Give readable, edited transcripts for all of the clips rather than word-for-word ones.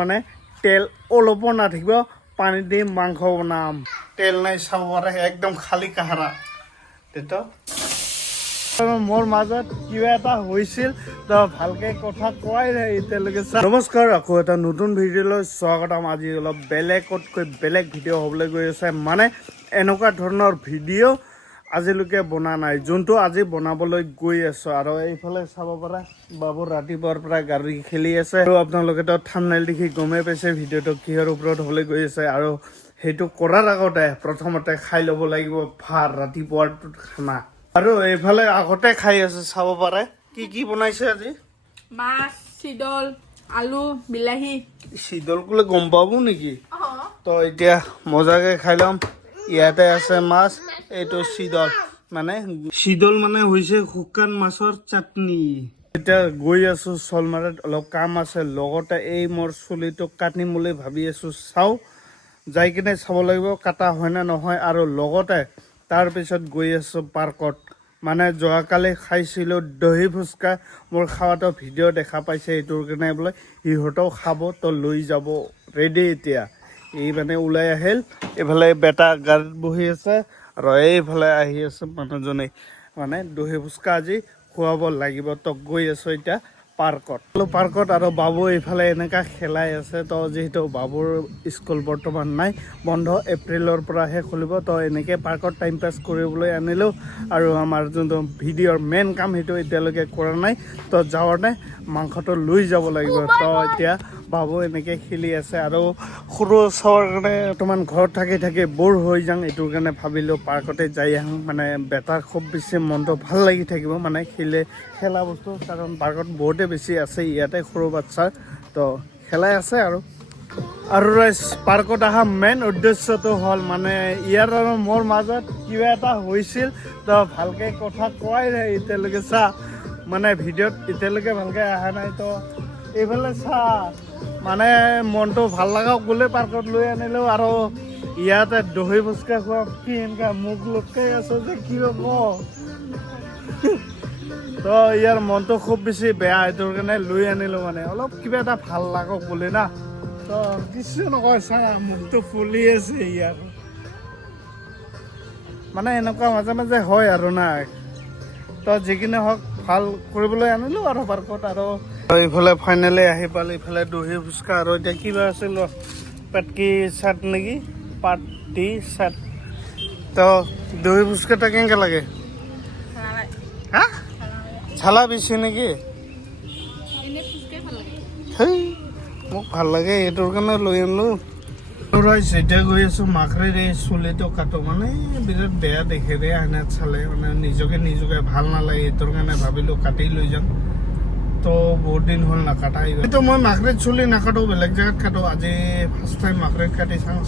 মানে তেল অলপো নাথাকিব পানী দি মাংস বনাম তেল নাই চাব পাৰে একদম খালী কাহাৰা তেতো মোৰ মাজত কিবা এটা হৈছিল তো ভালকে কথা কোৱাই নাই এতিয়ালৈকে নমস্কাৰ আকৌ এটা নতুন ভিডিঅ'লৈ স্বাগতম আজি অলপ বেলেগতকৈ বেলেগ ভিডিঅ' হ'বলৈ গৈ আছে মানে এনেকুৱা ধৰণৰ ভিডিঅ' আজিলৈকে বনা নাই যোনটো আজি বনাবলৈ গৈ আছোঁ আৰু এইফালে চাব পৰা বাবু ৰাতিপুৱাৰ পৰা গাড়ী খেলি আছে আৰু আপোনালোকে তো থাম্বনেইল দেখি গমেই পাইছে ভিডিঅ'টো কিহৰ ওপৰত হ'বলৈ গৈ আছে আৰু সেইটো কৰাৰ আগতে প্ৰথমতে খাই ল'ব লাগিব ভাত ৰাতিপুৱাৰ খানা আৰু এইফালে আগতে খাই আছে চাব পাৰে কি কি বনাইছে আজি মাছ চিডল আলু বিলাহী চিডল কোলে গম পাব নেকি তো এতিয়া মজাকে খাই ল'ম ইয়াতে আছে মাছ এইটো চিডল মানে হৈছে শুকান মাছৰ চাটনি এতিয়া গৈ আছো চলমাৰত অলপ কাম আছে লগতে এই মোৰ চুলিটো কাটিম বুলি ভাবি আছো চাওঁ যাই কিনে চাব লাগিব কাটা হয় নে নহয় আৰু লগতে তাৰপিছত গৈ আছোঁ পাৰ্কত মানে যোৱাকালি খাইছিলোঁ দহি ফুচকা মোৰ খাৱাটো ভিডিঅ' দেখা পাইছে এইটোৰ কাৰণে বোলে ইহঁতেও খাব তো লৈ যাব ৰেডি এতিয়া এই মানে ওলাই আহিল এইফালে বেটা গাড়ীত বহি আছে আৰু এইফালে আহি আছে মানুহজনে মানে দহি ফুচকা আজি খুৱাব লাগিব তো গৈ আছোঁ এতিয়া পাৰ্কত আৰু বাবু এইফালে এনেকা খেলাই আছে তো যিহেতু বাবুৰ স্কুল বৰ্তমান নাই বন্ধ এপ্ৰিলৰ পৰাহে খুলিব তো এনেকৈ পাৰ্কত টাইম পাছ কৰিবলৈ আনিলোঁ আৰু আমাৰ যোনটো ভিডিঅ'ৰ মেইন কাম সেইটো এতিয়ালৈকে কৰা নাই তো যাওঁতে মাংসটো লৈ যাব লাগিব তো এতিয়া বাবু এনেকৈ খেলি আছে আৰু সৰু চাবৰ কাৰণে বৰ্তমান ঘৰত থাকি বৰ হৈ যাওঁ এইটোৰ কাৰণে ভাবিলোঁ পাৰ্কতে যাই আহোঁ মানে বেটাৰ খুব বেছি মনটো ভাল লাগি থাকিব মানে খেলা বস্তু কাৰণ পাৰ্কত বহুতে বেছি আছে ইয়াতে সৰু বাচ্চাৰ তো খেলাই আছে আৰু পাৰ্কত অহা মেইন উদ্দেশ্যটো হ'ল মানে ইয়াৰ আৰু মোৰ মাজত কিবা এটা হৈছিল তো ভালকে কথা কোৱাই নাই এতিয়ালৈকে চা মানে ভিডিঅ'ত এতিয়ালৈকে ভালকে অহা নাই তো এইফালে চা মানে মনটো ভাল লগাওক বুলি পাৰ্কত লৈ আনিলোঁ আৰু ইয়াতে দহি ফুচকা খোৱা কি এনেকা মুখ লটকাই আছো যে কি হ'ব তো ইয়াৰ মনটো খুব বেছি বেয়া এইটোৰ কাৰণে লৈ আনিলোঁ মানে অলপ কিবা এটা ভাল লাগক বুলি না তো কিছু নকয় চা মুখটো ফুলি আছে ইয়াৰ মানে এনেকুৱা মাজে মাজে হয় আৰু না তো যিখিনি হওক ভাল কৰিবলৈ আনিলোঁ আৰু পাৰ্কত আৰু এইফালে ফাইনেলি আহি পালে এইফালে দহি ফুচকা আৰু এতিয়া কিবা আছিল পাটকি চাট নেকি পাটি চাট তো দহি ফুচকাটা কেনেকৈ লাগে হা ঝালা বেছি নেকি সেই মোক ভাল লাগে এইটোৰ কাৰণে লৈ আনিলোঁ এতিয়া গৈ আছোঁ মাখৰিৰ এই চুলিটো কাটো মানে বিৰাট বেয়া দেখে ৰে আইনাত চালে মানে নিজকে ভাল নালাগে এইটোৰ কাৰণে ভাবিলোঁ কাটি লৈ যাম তো বহুত দিন হ'ল নাকাটা এইটো মই মাখৰিত চুলি নাকাটো বেলেগ জেগাত কাটো আজি ফাৰ্ষ্ট টাইম মাখৰিত কাটি চাওঁ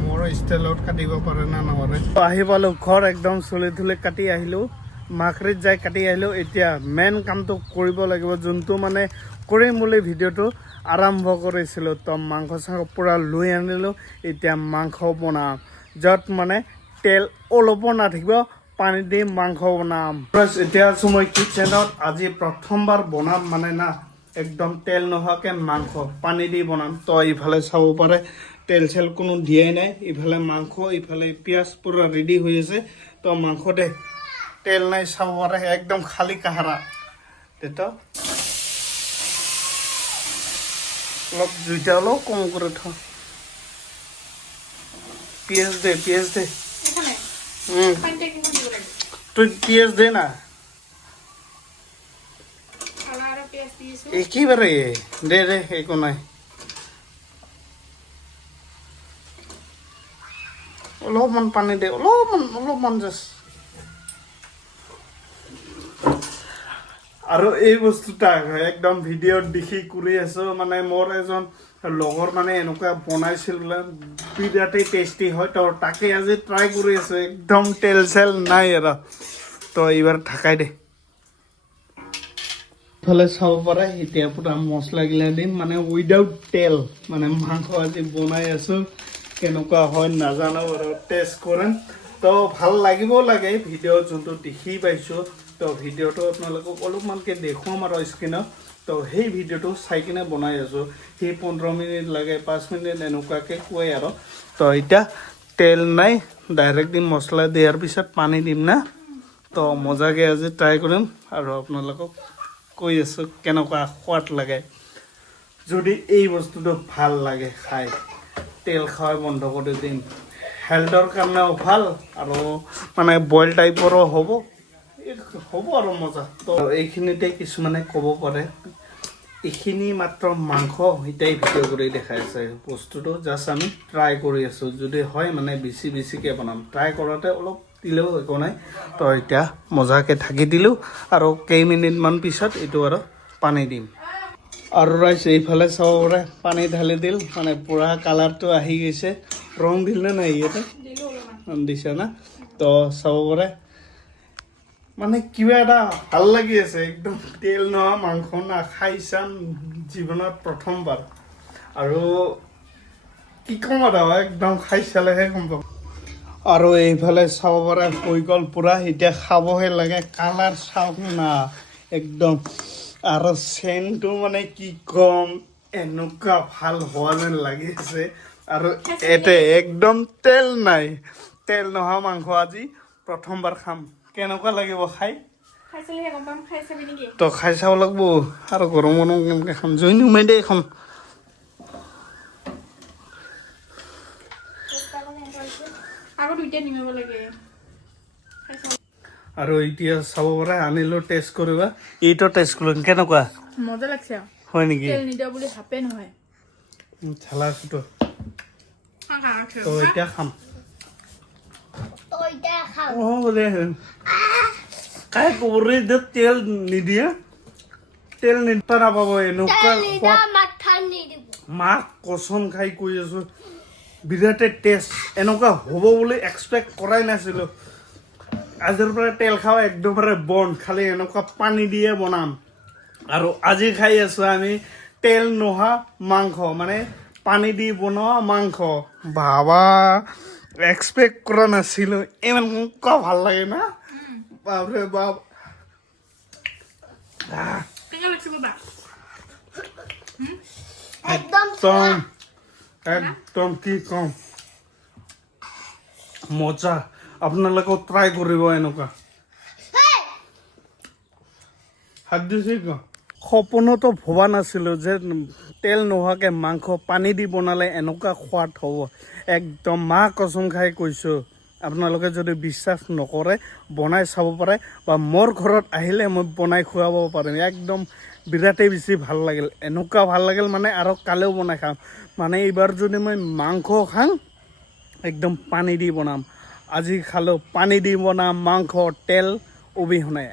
মোৰ ষ্টাইলত কাটিব পাৰে না নপৰে আহি পালোঁ ঘৰ একদম চুলি তুলি কাটি আহিলোঁ মাখৰিত যাই কাটি আহিলোঁ এতিয়া মেইন কামটো কৰিব লাগিব যোনটো মানে কৰিম বুলি ভিডিঅ'টো আৰম্ভ কৰিছিলোঁ তো মাংস চাংস পূৰা লৈ আনিলোঁ এতিয়া মাংস বনাম য'ত মানে তেল অলপো নাথাকিব পানী দি মাংস বনাম এতিয়া আছোঁ মই কিটচেনত আজি প্ৰথমবাৰ বনাম মানে না একদম তেল নোহোৱাকৈ মাংস পানী দি বনাম তো ইফালে চাব পাৰে তেল চেল কোনো দিয়াই নাই ইফালে মাংস ইফালে পিঁয়াজ পূৰা ৰেডি হৈ আছে তো মাংসতে তেল নাই চাব পাৰে একদম খালী কাহাৰা তেতো অলপ জুইটা অলপ কম করে থ পিঁয়াজ দে তুই পিঁয়াজ দে না একেবারে দে একো নাই অলপমান পানী দে অলপমান জাষ্ট আৰু এই বস্তুটা একদম ভিডিঅ'ত দেখি কৰি আছো মানে মোৰ এজন লগৰ মানে এনেকুৱা বনাইছিল বোলে বিৰাটেই টেষ্টি হয় তো তাকে আজি ট্ৰাই কৰি আছো একদম তেল চেল নাই আৰু তো এইবাৰ থাকাই দে ইফালে চাব পাৰে এতিয়া পুৰা মছলা গিলা দিম মানে উইদাউট তেল মানে মাংস আজি বনাই আছো কেনেকুৱা হয় নাজানো আৰু টেষ্ট কৰিম তো ভাল লাগিব লাগে ভিডিঅ' যোনটো দেখি পাইছোঁ তো ভিডিঅ'টো আপোনালোকক অলপমানকৈ দেখুৱাম আৰু স্ক্ৰীনত তো সেই ভিডিঅ'টো চাই কিনে বনাই আছোঁ সেই 15 মিনিট লাগে 5 মিনিট এনেকুৱাকৈ কয় আৰু তো এতিয়া তেল নাই ডাইৰেক্ট দিম মছলা দিয়াৰ পিছত পানী দিম না তো মজাকৈ আজি ট্ৰাই কৰিম আৰু আপোনালোকক কৈ আছোঁ কেনেকুৱা সোৱাদ লাগে যদি এই বস্তুটো ভাল লাগে খাই তেল খোৱা বন্ধ কৰি দিম হেল্থৰ কাৰণেও ভাল আৰু মানে বইল টাইপৰো হ'ব আৰু মজা তো এইখিনিতে কিছুমানে ক'ব পাৰে এইখিনি মাত্ৰ মাংস এটাই ভিডিঅ' কৰি দেখাই আছে বস্তুটো জাষ্ট আমি ট্ৰাই কৰি আছোঁ যদি হয় মানে বেছিকৈ বনাম ট্ৰাই কৰাতে অলপ দিলেও একো নাই তো এতিয়া মজাকৈ ঢাকি দিলোঁ আৰু কেইমিনিটমান পিছত এইটো আৰু পানী দিম আৰু ৰাইজ এইফালে চাব পাৰে পানী ঢালি দিল মানে পূৰা কালাৰটো আহি গৈছে ৰং দিল নে নাই ইয়াতে দিছে না তো চাব পাৰে মানে কিবা এটা ভাল লাগি আছে একদম তেল নোহোৱা মাংস না খাই চাম জীৱনত প্ৰথমবাৰ আৰু কি ক'ম আৰু একদম খাই চালেহে গম পাম আৰু এইফালে চাব পাৰে হৈ গ'ল পূৰা এতিয়া খাবহে লাগে কালাৰ চাওক না একদম আৰু চেণ্টটো মানে কি ক'ম এনেকুৱা ভাল হোৱা যেন লাগি আছে আৰু এতে একদম তেল নাই তেল নোহোৱা মাংস আজি প্ৰথমবাৰ খাম কেনেকুৱা লাগিব খাই তো খাই চাব লাগিব আৰু গৰম গৰম কেনেকৈ খাম জুই নুমাই দেই এখন আৰু এতিয়া চাব পাৰে আনিলোঁ টেষ্ট কৰিবা এইটো টেষ্ট কৰিম কেনেকুৱা মজা লাগছে হয় নেকি তেল নিদিয়া বুলি হাপে নহয় চালা আছোতো তো এতিয়া খাম বোলে কাই ক'বৰে যে তেল নিদিয়ে তেল নিদিয়া নাপাব এনেকুৱা মাক কচম খাই কৈ আছোঁ বিৰাটেই টেষ্ট এনেকুৱা হ'ব বুলি এক্সপেক্ট কৰাই নাছিলোঁ আজিৰ পৰা তেল খাওঁ একদমবাৰে বন্ধ খালি এনেকুৱা পানী দিয়ে বনাম আৰু আজি খাই আছোঁ আমি তেল নোহোৱা মাংস মানে পানী দি বনোৱা মাংস ভাবা এক্সপেক্ট কৰা নাছিলোঁ এনেকুৱা ভাল লাগে না বাপৰে বাপ একদম কি কম মজা আপোনালোকেও ট্ৰাই কৰিব এনেকুৱা হাত দিছে সপোনতো ভবা নাছিলোঁ যে তেল নোহোৱাকৈ মাংস পানী দি বনালে এনেকুৱা সোৱাদ হ'ব একদম মা কচম খাই কৈছোঁ আপোনালোকে যদি বিশ্বাস নকৰে বনাই চাব পাৰে বা মোৰ ঘৰত আহিলে মই বনাই খুৱাব পাৰিম একদম বিৰাটেই বেছি ভাল লাগিল এনেকুৱা ভাল লাগিল মানে আৰু কালিও বনাই খাম মানে এইবাৰ যদি মই মাংস খাওঁ একদম পানী দি বনাম আজি খালোঁ পানী দি বনাম মাংস তেল অবিহনে